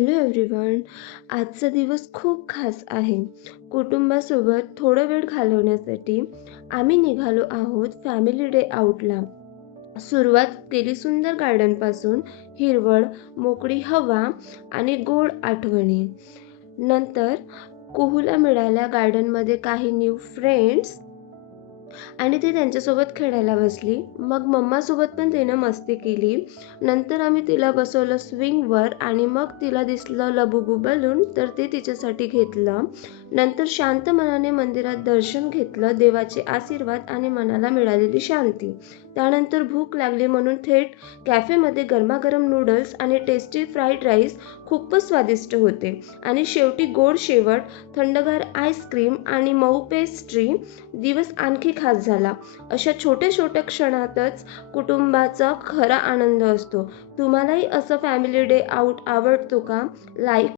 Hello everyone. आजचा दिवस खूप खास आहे. कुटुंबासोबत थोडा वेळ घालवण्यासाठी आम्ही निघालो आहोत फॅमिली डे आउटला. सुरुवात केली सुंदर गार्डनपासून. हिरवळ, मोकळी हवा आणि गोड आठवणी. नंतर कुहूला मिळाल्या गार्डनमध्ये काही न्यू फ्रेंड्स आणि ती त्यांच्यासोबत खेळायला बसली. मग मम्मासोबत पण तिनं मस्ती केली. नंतर आम्ही तिला बसवलं स्विंगवर आणि मग तिला दिसलं लबुबू बलून, तर ते तिच्यासाठी घेतलं. नंतर शांत मनाने मंदिरात दर्शन घेतलं, देवाचे आशीर्वाद आणि मनाला मिळालेली शांती. त्यानंतर भूक लागली म्हणून थेट कॅफेमध्ये गरमागरम नूडल्स आणि टेस्टी फ्राईड राईस खूपच स्वादिष्ट होते. आणि शेवटी गोड शेवट, थंडगार आईस्क्रीम आणि मऊ पेस्ट्री. दिवस आणखी खास झाला. अशा छोट्या छोट्या क्षणातच कुटुंबाचा खरा आनंद असतो. तुम्हालाही असं फॅमिली डे आउट आवडतो का? लाईक